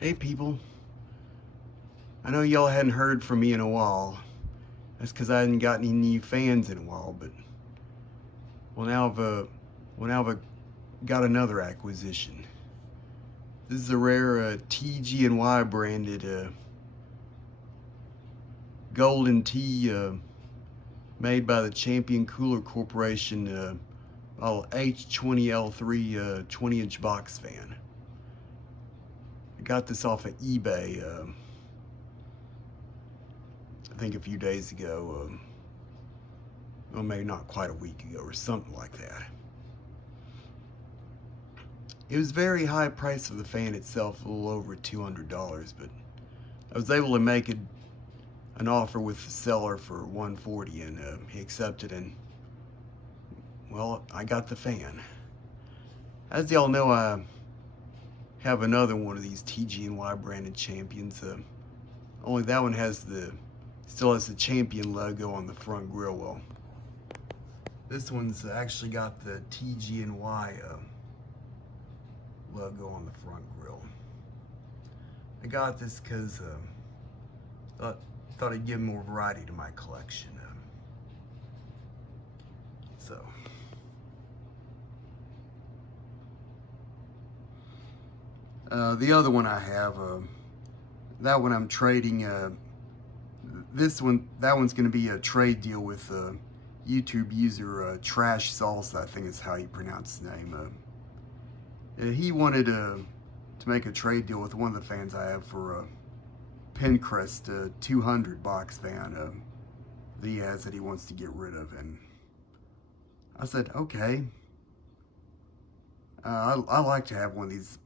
Hey people, I know y'all hadn't heard from me in a while. That's because I hadn't got any new fans in a while, but well now I've got another acquisition. This is a rare TG&Y branded golden tea made by the Champion Cooler Corporation H-20L-3 20-inch box fan. I got this off of eBay I think a few days ago. Well, maybe not quite a week ago or something like that. It was very high price for the fan itself, a little over $200, but I was able to make an offer with the seller for $140, and he accepted, and well, I got the fan. As y'all know, I have another one of these TG&Y branded Champions. Only that one still has the Champion logo on the front grill. Well, this one's actually got the TG&Y logo on the front grill. I got this because thought it'd give more variety to my collection. The other one I have, that one I'm trading. That one's going to be a trade deal with YouTube user Trash Salsa, I think is how you pronounce his name. He wanted to make a trade deal with one of the fans I have for a Pincrest 200 box fan that he has that he wants to get rid of, and I said, okay. I like to have one of these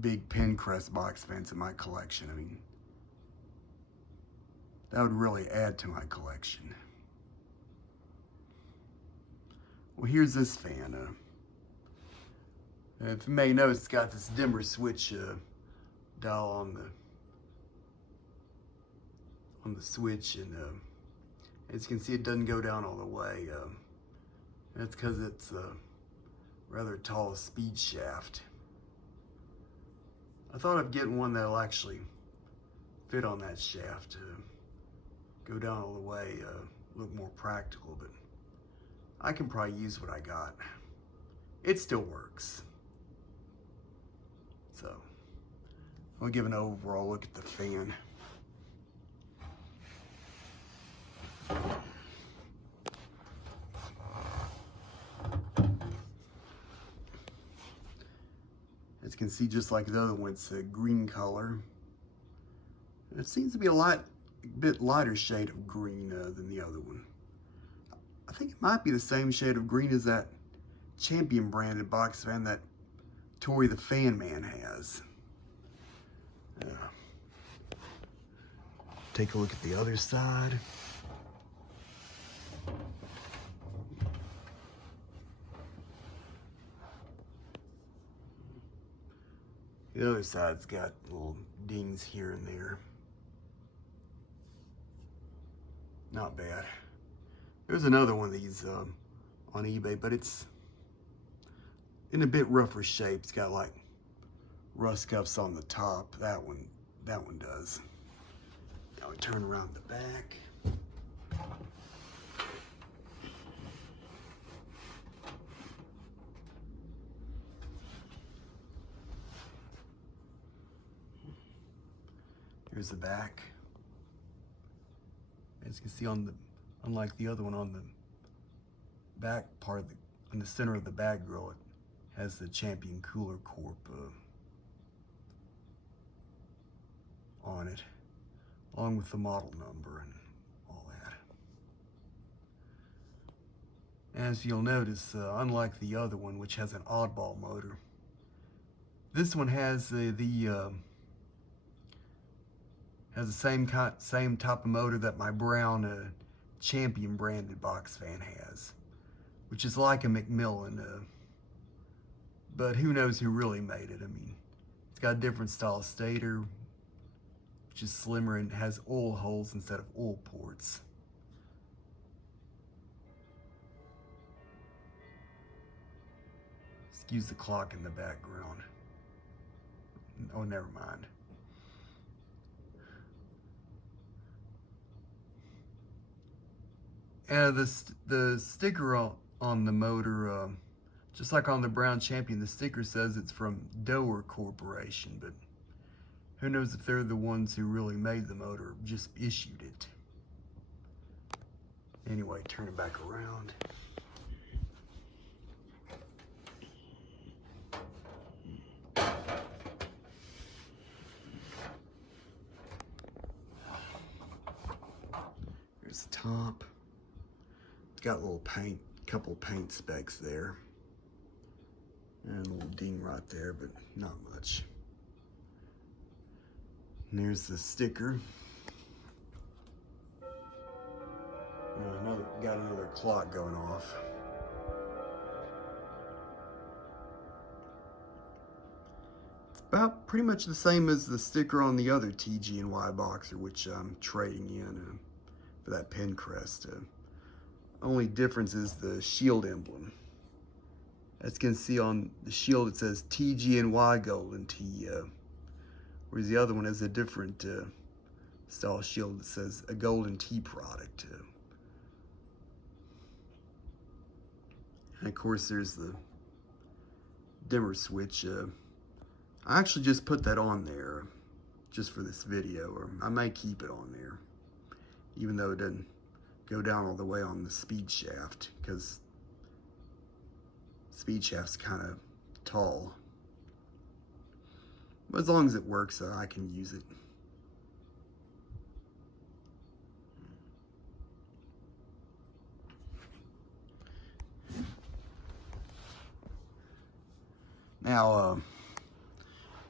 big Pincrest box fans in my collection. I mean, that would really add to my collection. Well, here's this fan. If you may notice, it's got this dimmer switch dial on the switch, and as you can see, it doesn't go down all the way. That's because it's a rather tall speed shaft. I thought of getting one that'll actually fit on that shaft to go down all the way, look more practical, but I can probably use what I got. It still works. So, I'll give an overall look at the fan. As you can see, just like the other one, it's a green color. It seems to be a bit lighter shade of green than the other one. I think it might be the same shade of green as that Champion branded box fan that Tori the Fan Man has. Take a look at the other side. The other side's got little dings here and there. Not bad. There's another one of these on eBay, but it's in a bit rougher shape. It's got like rust cuffs on the top. That one does. Now we turn around the back. Here's the back. As you can see, unlike the other one, on the back part, in the center of the back grill, it has the Champion Cooler Corp on it, along with the model number and all that. As you'll notice, unlike the other one, which has an oddball motor, this one has the same type of motor that my brown Champion branded box fan has, which is like a Macmillan, but who knows who really made it. I mean, it's got a different style stator, which is slimmer and has oil holes instead of oil ports. Excuse the clock in the background. Oh, never mind. The sticker on the motor, just like on the Brown Champion, the sticker says it's from Doer Corporation, but who knows if they're the ones who really made the motor or just issued it. Anyway, turn it back around. There's the top. It's got a little paint, couple paint specks there. And a little ding right there, but not much. And there's the sticker. Got another clock going off. It's about pretty much the same as the sticker on the other TG&Y boxer, which I'm trading in for that pin crest. Only difference is the shield emblem. As you can see on the shield, it says TG&Y Golden Tee, whereas the other one has a different style shield that says a Golden Tee product. And of course, there's the dimmer switch. I actually just put that on there just for this video, or I may keep it on there, even though it doesn't go down all the way on the speed shaft, because speed shaft's kind of tall. But as long as it works, I can use it. Now,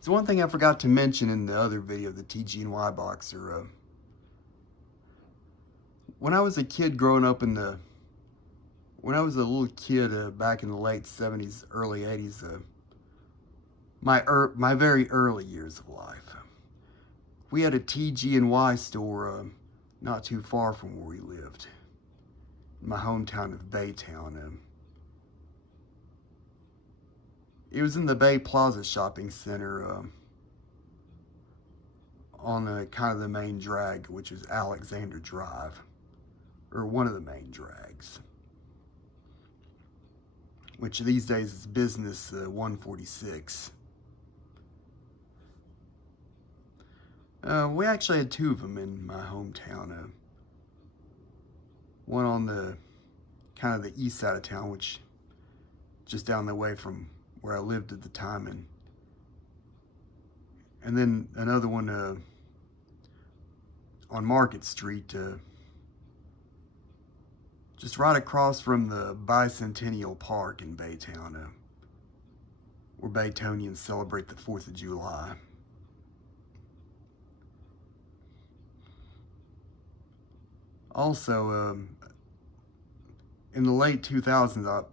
so one thing I forgot to mention in the other video, the TG&Y boxer. When I was a kid growing up when I was a little kid back in the late 70s, early 80s, my very early years of life, we had a TG&Y store not too far from where we lived, in my hometown of Baytown. It was in the Bay Plaza Shopping Center on kind of the main drag, which is Alexander Drive, or one of the main drags, which these days is Business 146. We actually had two of them in my hometown. One on the kind of the east side of town, which just down the way from where I lived at the time, and then another one on Market Street, just right across from the Bicentennial Park in Baytown, where Baytonians celebrate the 4th of July. Also, in the late 2000s,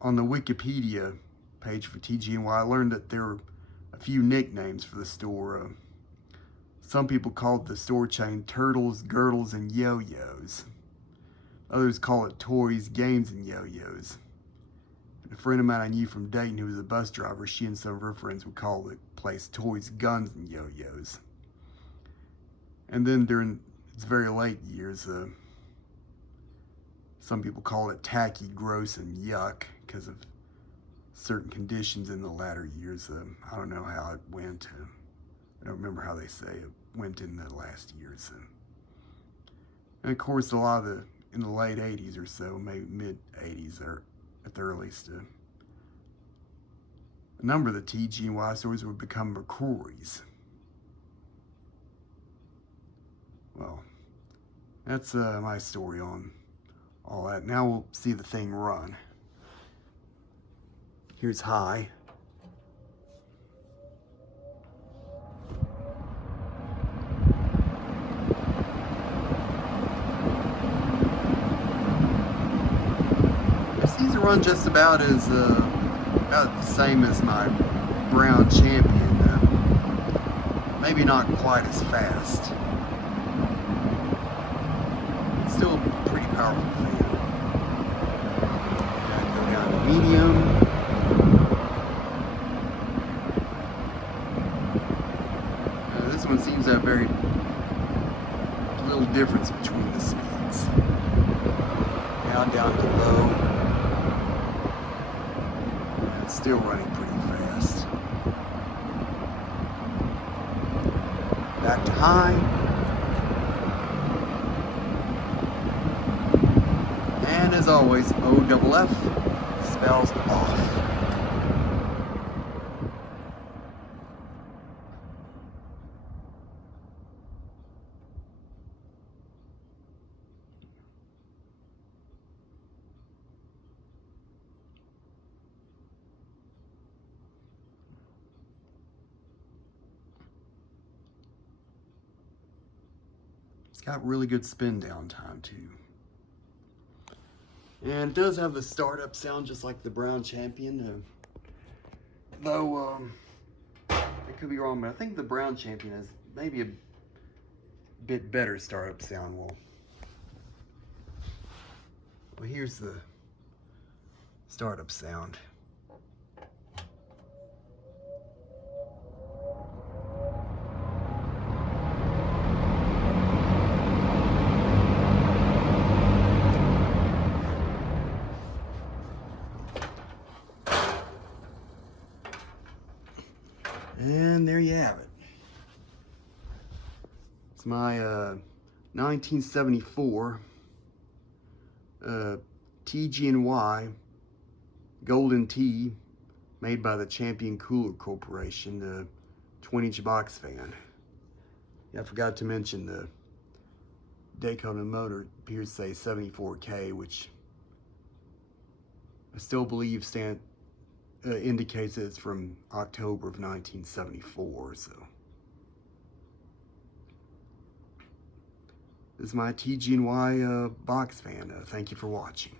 on the Wikipedia page for TG&Y, I learned that there were a few nicknames for the store. Some people called the store chain Turtles, Girdles, and Yo-Yos. Others call it Toys, Games, and Yo-Yos. And a friend of mine I knew from Dayton, who was a bus driver, she and some of her friends would call the place Toys, Guns, and Yo-Yos. And then during its very late years, some people call it Tacky, Gross, and Yuck because of certain conditions in the latter years. I don't know how it went. I don't remember how they say it went in the last years. And of course, in the late 80s or so, maybe mid 80s or at the earliest, a number of the TG&Y stores would become McCrory's. Well, that's my story on all that. Now we'll see the thing run. Here's high. These run just about the same as my Brown Champion. Maybe not quite as fast. It's still a pretty powerful fan. Go down to medium. one seems to have very little difference between the speeds. Down to low. It's still running pretty fast. Back to high. And as always, OFF spells off. It's got really good spin down time too. And it does have the startup sound just like the Brown Champion. Though, I could be wrong, but I think the Brown Champion has maybe a bit better startup sound. Well, here's the startup sound. And there you have it. It's my 1974 TG&Y Golden Tee made by the Champion Cooler Corporation, 20-inch box fan. Yeah, I forgot to mention the Daytona motor appears to say 74K, which I still believe indicates that it's from October of 1974, so. This is my TG&Y box fan. Thank you for watching.